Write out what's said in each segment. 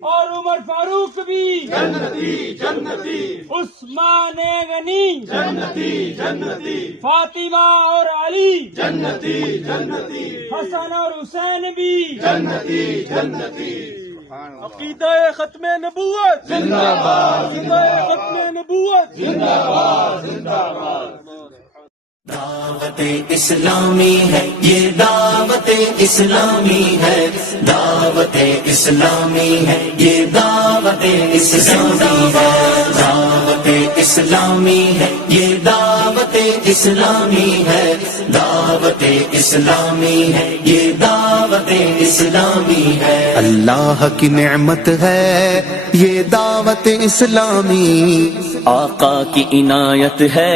اور عمر فاروق بھی جنتی جنتی، عثمان غنی جنتی جنتی، فاطمہ اور علی جنتی جنتی، حسن اور حسین بھی جنتی جنتی، عقیدہ ختم نبوت زندہ باد، عقیدہ ختم نبوت زندہ باد، زندہ باد۔ دعوت اسلامی ہے یہ، دعوت اسلامی ہے، دعوت اسلامی ہے یہ، دعوت اسلامی ہے، دعوت اسلامی ہے یہ، دعوت اسلامی ہے، دعوت اسلامی ہے یہ، دعوت اسلامی ہے۔ اللہ کی نعمت ہے یہ دعوت اسلامی، آقا کی عنایت ہے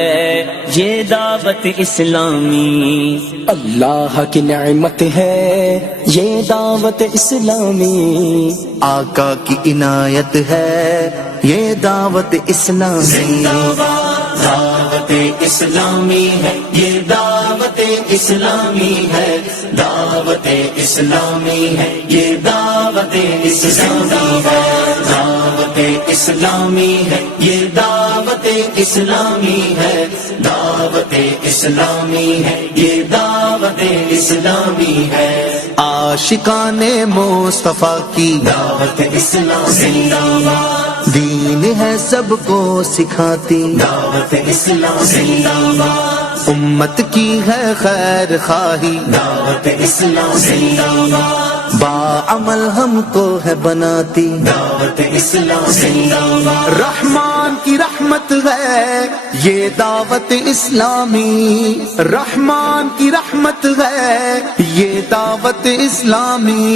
یہ دعوت اسلامی، اللہ کی نعمت ہے یہ دعوت اسلامی، آقا کی عنایت ہے یہ دعوت اسلامی۔ دعوت اسلامی ہے یہ، دعوت اسلامی ہے، دعوت اسلامی ہے یہ، دعوت اسلامی ہے، دعوت اسلامی ہے یہ، دعوت اسلامی ہے، دعوت اسلامی ہے یہ، دعوت اسلامی ہے۔ عاشقان مصطفیٰ کی دعوت اسلامی، دین ہے سب کو سکھاتی، دعوت اسلامی، امت کی ہے خیر خواہی، دعوت اسلامی، باعمل ہم کو ہے بناتی، دعوت اسلامی، رحمان کی رحمت ہے یہ دعوت اسلامی، رحمان کی رحمت ہے یہ دعوت اسلامی،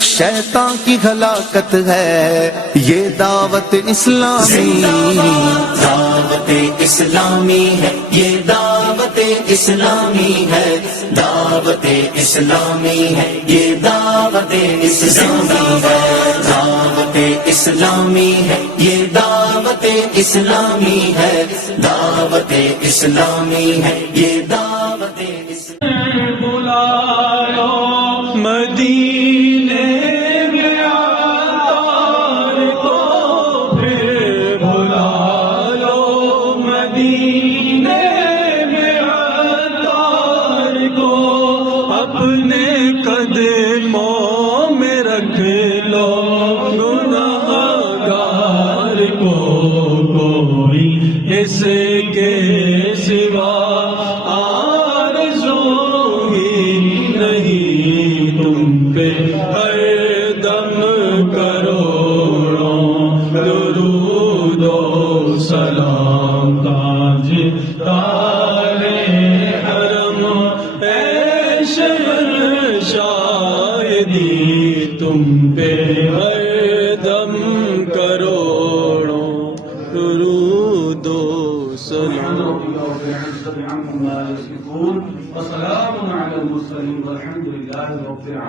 شیطان کی ہلاکت ہے یہ دعوت اسلامی، دعوت اسلامی ہے یہ، دعوت اسلامی ہے، دعوت اسلامی ہے یہ، دعوت اسلامی ہے، دعوت اسلامی ہے یہ، دعوت اسلامی ہے، دعوت اسلامی ہے یہ، دعوت اسلامی۔ بلایا مدینے میں عطار کو، پھر بلا لو مدینے میں عطار کو، اپنے قدموں میں رکھ لو گنہگار کو، کوئی اس کے سوا تم پہ ہر دم کروڑوں درود و سلام، تاج تارے حرم اے شاہدی، تم پہ ہر دم کروڑوں درود و سلام۔ وسلام علی المرسلین والحمد للہ رب العالمین۔